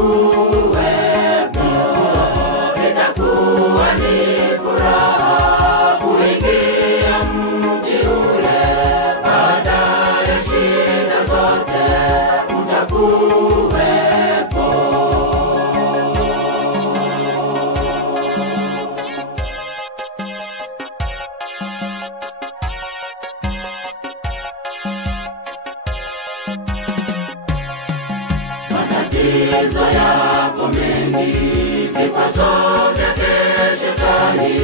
nitakuwepo. Itakuwa ni furaha kuingia mji ule, baada ya shida zote utakuwepo. Matatizo yapo mengi, vikwazo vyake Shetani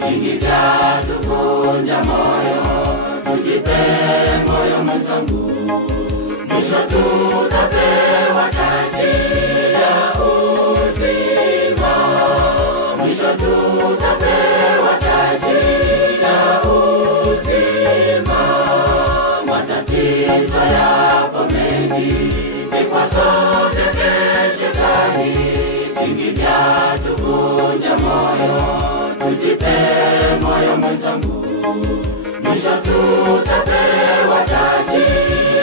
vingi vyatuvunja moyo. Tujipe moyo mwenzangu, mwisho tutapewa taji ya uzima. Mwisho tutapewa taji ya uzima. Matatizo yapo mengi, vikwazo vyake Shetani vingi vyatuvunja moyo. Tujipe moyo mwenzangu, mwisho tutapewa taji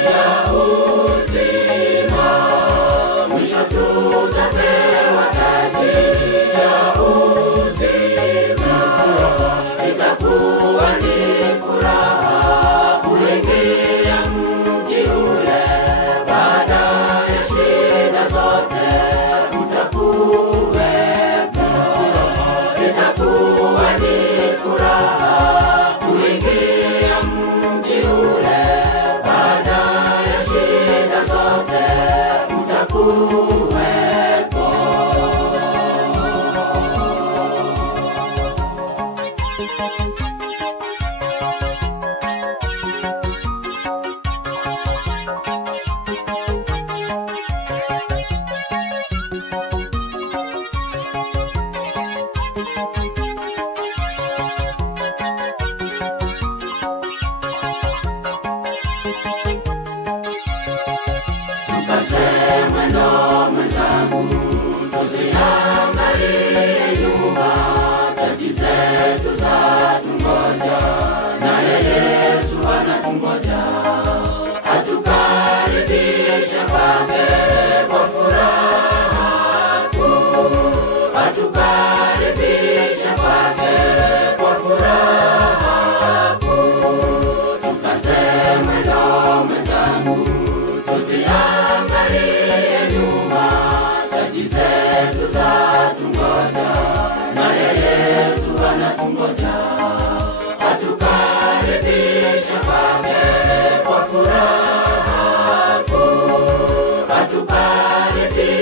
ya uzima. Mwisho tutapewa taji ya uzima. Itakuwa ni furaha kuingia mji ule, baada ya shida zote utakuwepo. Itakuwa ni furaha kuingia mji ule, baada ya shida zote utakuwepo. Tukasema ndo mwenzangu, tusiangalie nyuma, taji zetu zatungoja, naye Yesu anatungoja. Atukaribisha kwake kwa furaha kuu. Atukaribisha kwake kwa furaha kuu. Tukasema ndo mwenzangu, tusiangalie nyuma, taji zetu zatungoja, naye Yesu anatungoja. Atukaribisha kwake kwa furaha kuu. Atukaribisha